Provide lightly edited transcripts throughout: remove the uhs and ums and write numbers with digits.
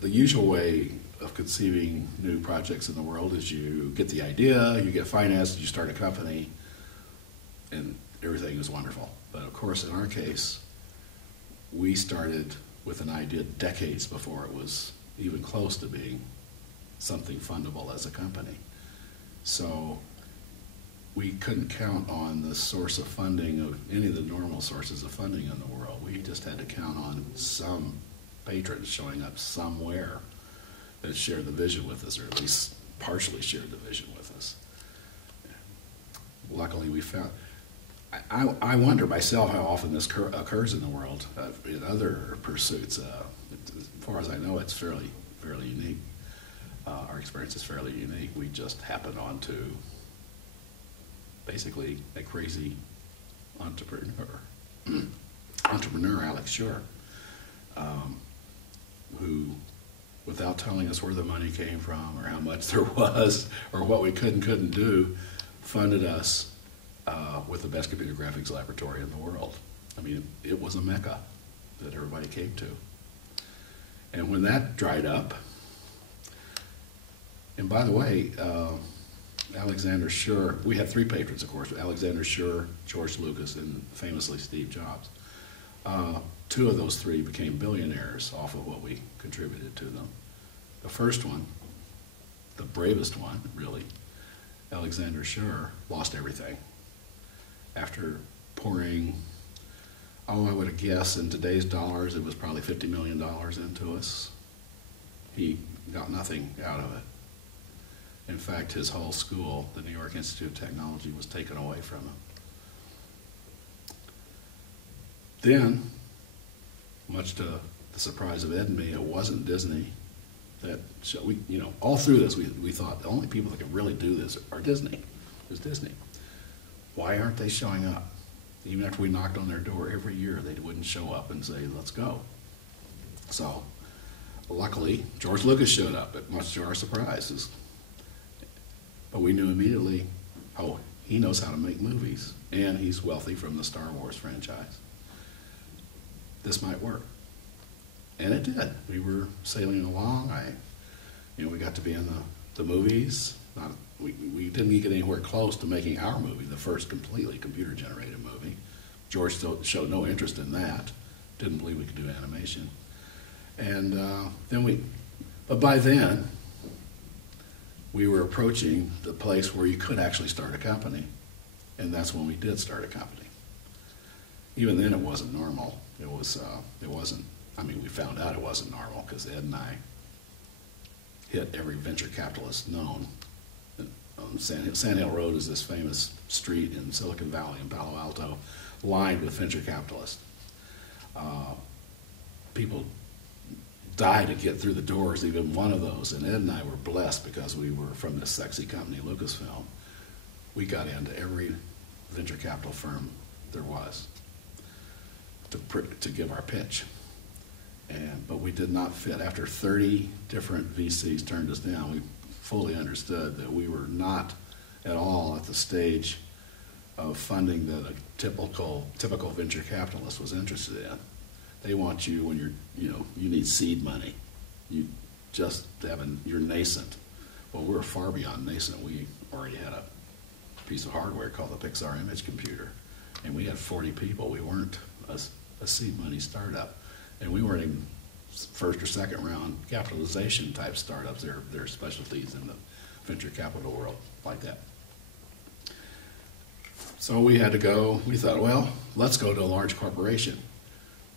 the usual way of conceiving new projects in the world is you get the idea, you get financed, you start a company, and everything is wonderful. But of course, in our case, we started with an idea decades before it was even close to being something fundable as a company. So we couldn't count on the source of funding of any of the normal sources of funding in the world. We just had to count on some patrons showing up somewhere that shared the vision with us, or at least partially shared the vision with us. Luckily, we found. I wonder myself how often this occurs in the world in other pursuits. As far as I know, it's fairly unique. Our experience is fairly unique. We just happened onto basically a crazy entrepreneur, Alex Shore, who, without telling us where the money came from or how much there was or what we could and couldn't do, funded us with the best computer graphics laboratory in the world. I mean, it was a mecca that everybody came to. And when that dried up, and by the way, Alexander Shore, we had three patrons, of course, Alexander Shore, George Lucas, and famously Steve Jobs. Two of those three became billionaires off of what we contributed to them. The first one, the bravest one, really, Alexander Shore, lost everything. After pouring, I would have guessed in today's dollars, it was probably $50 million into us. He got nothing out of it. In fact, his whole school, the New York Institute of Technology, was taken away from him. Then, much to the surprise of Ed and me, it wasn't Disney that we, all through this, we thought the only people that can really do this are Disney. It was Disney. Why aren't they showing up? Even after we knocked on their door every year, they wouldn't show up and say, let's go. So, luckily, George Lucas showed up, much to our surprise. But we knew immediately, oh, he knows how to make movies, and he's wealthy from the Star Wars franchise. This might work. And it did. We were sailing along. We got to be in the movies. We didn't get anywhere close to making our movie, the first completely computer-generated movie. George still showed no interest in that. Didn't believe we could do animation. And but by then, we were approaching the place where you could actually start a company, and that's when we did start a company. Even then, it wasn't normal. It wasn't. I mean, we found out it wasn't normal because Ed and I hit every venture capitalist known. Sand Hill Road is this famous street in Silicon Valley in Palo Alto, lined with venture capitalists. People die to get through the doors, even one of those. And Ed and I were blessed because we were from this sexy company, Lucasfilm. We got into every venture capital firm there was to give our pitch. But we did not fit. After 30 different VCs turned us down, we fully understood that we were not at all at the stage of funding that a typical venture capitalist was interested in. They want you when you need seed money. You're nascent. Well, we're far beyond nascent. We already had a piece of hardware called the Pixar image computer, and we had 40 people. We weren't a seed money startup, and we weren't even first or second round capitalization type startups. There are specialties in the venture capital world like that. So we had to go. We thought, well, let's go to a large corporation.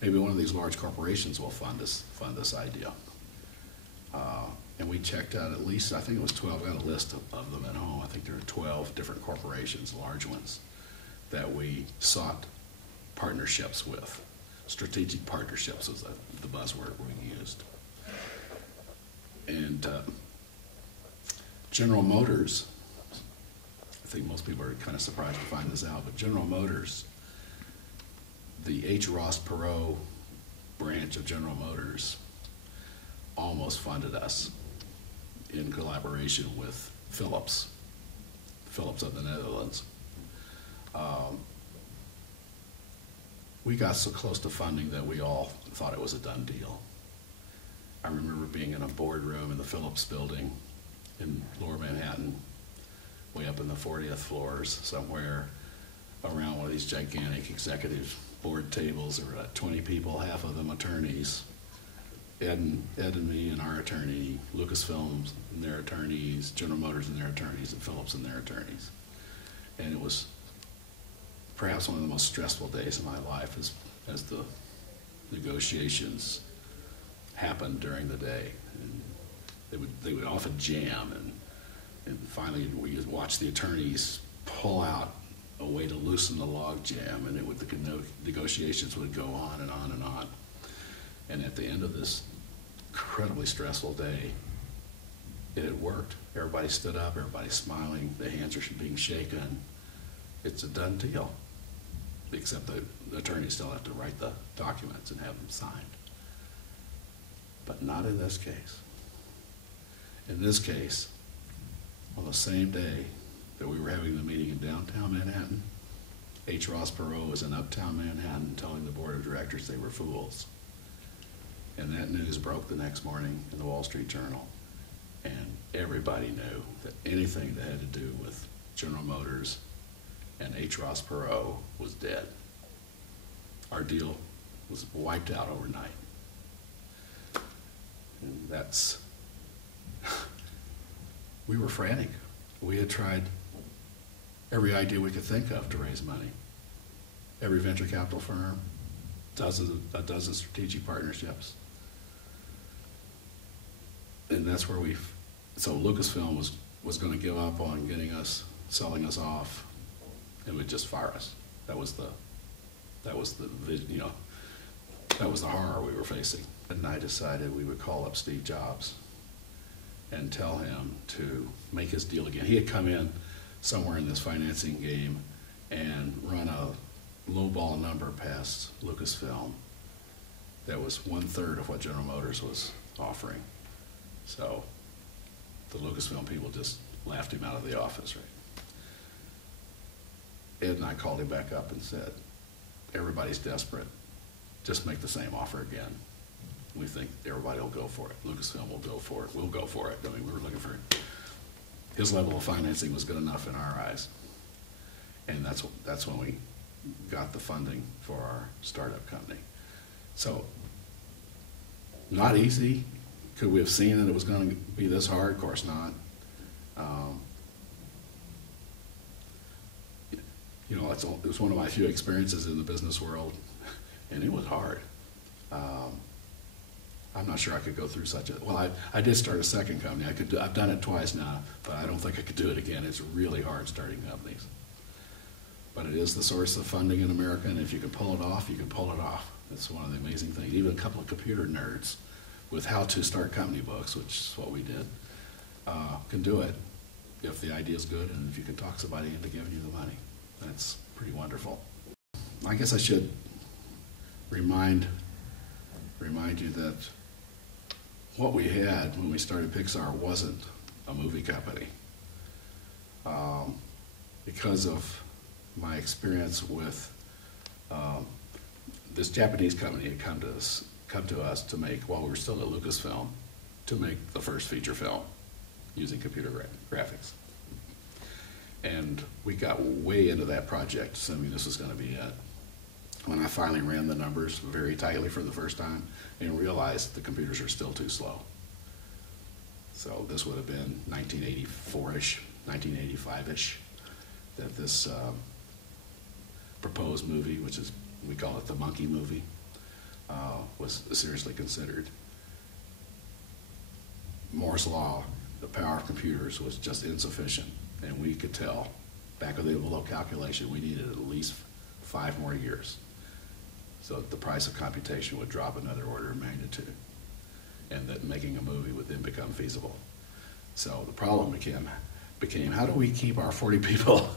Maybe one of these large corporations will fund this idea. And we checked out at least, I think it was 12, I got a list of them at home. I think there are 12 different corporations, large ones, that we sought partnerships with. Strategic partnerships was the buzzword we used. And General Motors, I think most people are kind of surprised to find this out, but General Motors, the H. Ross Perot branch of General Motors, almost funded us in collaboration with Philips of the Netherlands. We got so close to funding that we all thought it was a done deal. I remember being in a boardroom in the Phillips building in Lower Manhattan, way up in the 40th floors somewhere, around one of these gigantic executive board tables. There were about 20 people, half of them attorneys. Ed and me and our attorney, Lucasfilm and their attorneys, General Motors and their attorneys, and Phillips and their attorneys. And it was perhaps one of the most stressful days of my life as the negotiations happened during the day. And they would often jam, and finally we would watch the attorneys pull out a way to loosen the log jam, and the negotiations would go on and on and on. And at the end of this incredibly stressful day, it had worked. Everybody stood up, everybody's smiling, the hands are being shaken. It's a done deal, except the attorneys still have to write the documents and have them signed. But not in this case. In this case, on the same day that we were having the meeting in downtown Manhattan, H. Ross Perot was in uptown Manhattan telling the board of directors they were fools. And that news broke the next morning in the Wall Street Journal. And everybody knew that anything that had to do with General Motors and H. Ross Perot was dead. Our deal was wiped out overnight. And that's, we were frantic. We had tried every idea we could think of to raise money. Every venture capital firm, a dozen strategic partnerships. And that's where so Lucasfilm was going to give up on selling us off, and would just fire us. That was the horror we were facing. And I decided we would call up Steve Jobs and tell him to make his deal again. He had come in somewhere in this financing game and run a lowball number past Lucasfilm that was 1/3 of what General Motors was offering. So the Lucasfilm people just laughed him out of the office, right? Ed and I called him back up and said, everybody's desperate. Just make the same offer again. We think everybody will go for it. Lucasfilm will go for it. We'll go for it. I mean, we were looking for it. His level of financing was good enough in our eyes. And that's when we got the funding for our startup company. So, not easy. Could we have seen that it was going to be this hard? Of course not. It was one of my few experiences in the business world, and it was hard. I'm not sure I could go through such a, well, I did start a second company. I've done it twice now, but I don't think I could do it again. It's really hard starting companies. But it is the source of funding in America, and if you can pull it off, you can pull it off. It's one of the amazing things. Even a couple of computer nerds with how to start company books, which is what we did, can do it if the idea is good and if you can talk somebody into giving you the money. That's pretty wonderful. I guess I should remind you that what we had when we started Pixar wasn't a movie company. Because of my experience with this Japanese company had come to us to make, while we were still at Lucasfilm, to make the first feature film using computer graphics. And we got way into that project, assuming this was going to be it. When I finally ran the numbers very tightly for the first time and realized the computers are still too slow. So this would have been 1984-ish, 1985-ish, that this proposed movie, which is, we call it the monkey movie, was seriously considered. Moore's law, the power of computers, was just insufficient, and we could tell, back of the envelope calculation, we needed at least 5 more years. So the price of computation would drop another order of magnitude, and that making a movie would then become feasible. So the problem became how do we keep our 40 people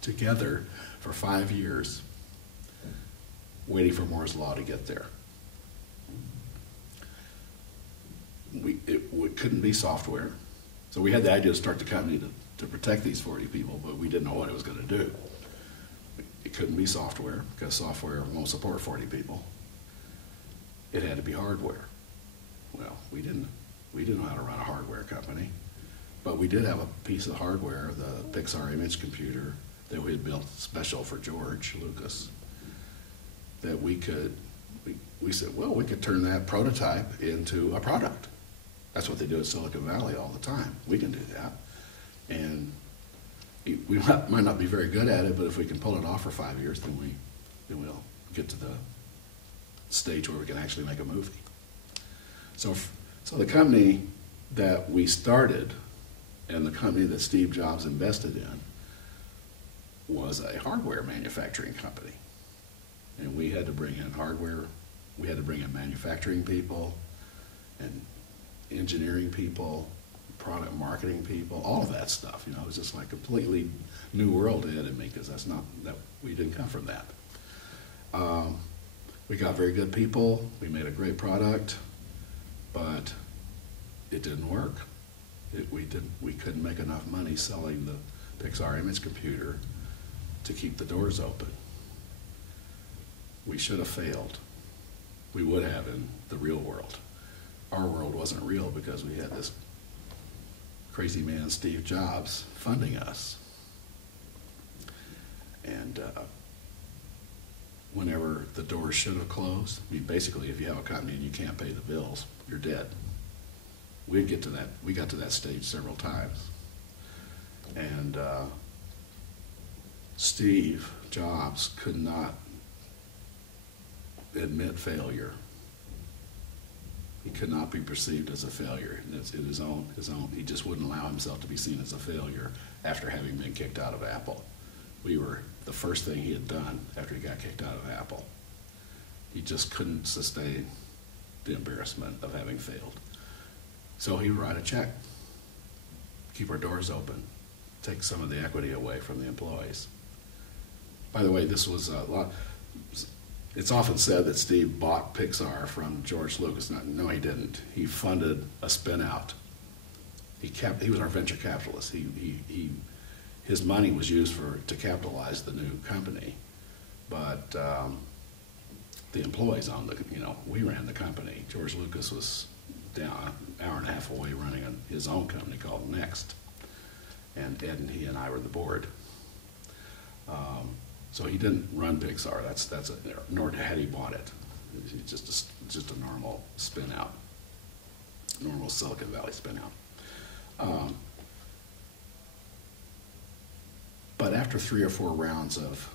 together for 5 years waiting for Moore's law to get there? It couldn't be software. So we had the idea to start the company to protect these 40 people, but we didn't know what it was going to do. It couldn't be software, because software won't support 40 people. It had to be hardware. Well, we didn't We didn't know how to run a hardware company. But we did have a piece of hardware, the Pixar image computer, that we had built special for George Lucas, that we said, well, we could turn that prototype into a product. That's what they do at Silicon Valley all the time. We can do that. And we might not be very good at it, but if we can pull it off for 5 years, then we'll get to the stage where we can actually make a movie. So the company that we started and the company that Steve Jobs invested in was a hardware manufacturing company. And we had to bring in hardware, we had to bring in manufacturing people and engineering people, product marketing people, all of that stuff. It was just like a completely new world to me, because we didn't come from that. We got very good people, we made a great product, but it didn't work. We couldn't make enough money selling the Pixar image computer to keep the doors open. We should have failed. We would have in the real world. Our world wasn't real because we had this crazy man, Steve Jobs, funding us. And whenever the doors should have closed, basically if you have a company and you can't pay the bills, you're dead. We got to that stage several times. And Steve Jobs could not admit failure. He could not be perceived as a failure. In his own, he just wouldn't allow himself to be seen as a failure after having been kicked out of Apple. We were the first thing he had done after he got kicked out of Apple. He just couldn't sustain the embarrassment of having failed. So he would write a check, keep our doors open, take some of the equity away from the employees. By the way, this was a lot. It's often said that Steve bought Pixar from George Lucas. No, he didn't. He funded a spin-out. He was our venture capitalist. His money was used to capitalize the new company, but the employees owned we ran the company. George Lucas was down an hour and a half away running his own company called Next, and Ed and he and I were the board. So he didn't run Pixar. Nor had he bought it. It's just a normal spin out, normal Silicon Valley spin out. But after 3 or 4 rounds of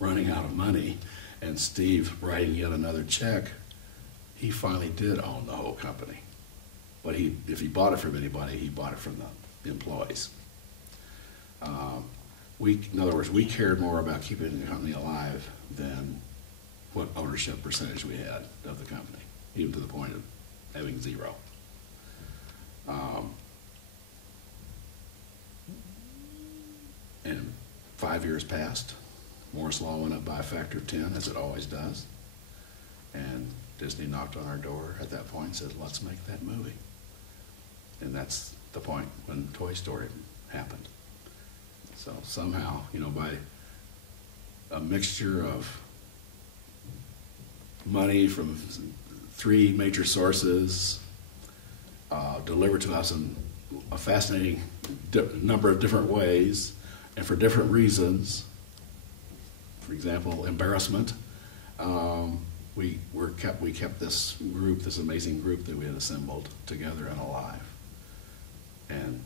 running out of money and Steve writing yet another check, he finally did own the whole company. But if he bought it from anybody, he bought it from the employees. In other words, we cared more about keeping the company alive than what ownership percentage we had of the company, even to the point of having 0. And 5 years passed. Moore's Law went up by a factor of 10, as it always does. And Disney knocked on our door at that point and said, let's make that movie. And that's the point when Toy Story happened. So somehow, by a mixture of money from 3 major sources, delivered to us in a fascinating number of different ways, and for different reasons. For example, embarrassment. We kept this group, this amazing group that we had assembled together and alive, and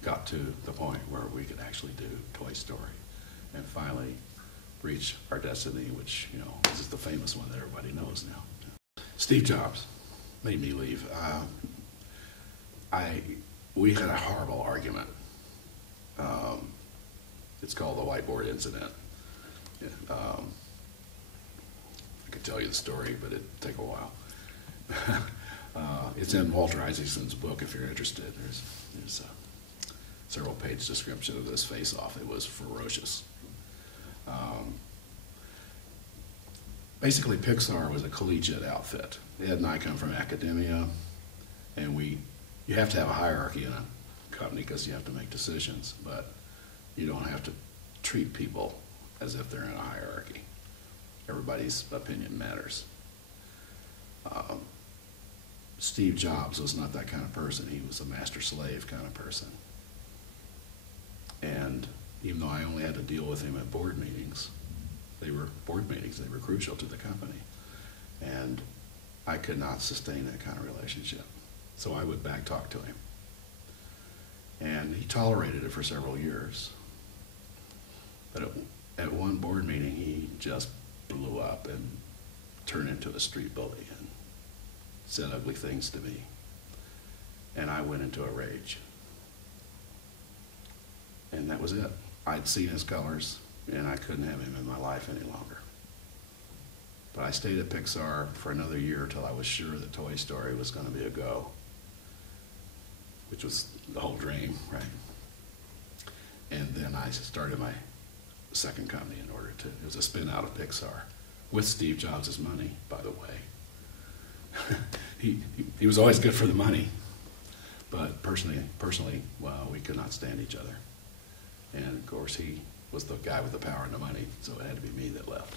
got to the point where we could actually do Toy Story, and finally reach our destiny, which this is the famous one that everybody knows now. Steve Jobs made me leave. We had a horrible argument. It's called the whiteboard incident. I could tell you the story, but it'd take a while. It's in Walter Isaacson's book if you're interested. There's a several-page description of this face-off. It was ferocious. Basically, Pixar was a collegiate outfit. Ed and I come from academia, and you have to have a hierarchy in a company because you have to make decisions, but you don't have to treat people as if they're in a hierarchy. Everybody's opinion matters. Steve Jobs was not that kind of person. He was a master-slave kind of person. And even though I only had to deal with him at board meetings, they were crucial to the company. And I could not sustain that kind of relationship. So I would back talk to him. And he tolerated it for several years. But at one board meeting, he just blew up and turned into a street bully and said ugly things to me. And I went into a rage. And that was it. I'd seen his colors, and I couldn't have him in my life any longer. But I stayed at Pixar for another year till I was sure that Toy Story was going to be a go, which was the whole dream, right? And then I started my second company it was a spin out of Pixar with Steve Jobs' money, by the way. he was always good for the money, but personally, well, we could not stand each other. And of course, he was the guy with the power and the money, so it had to be me that left.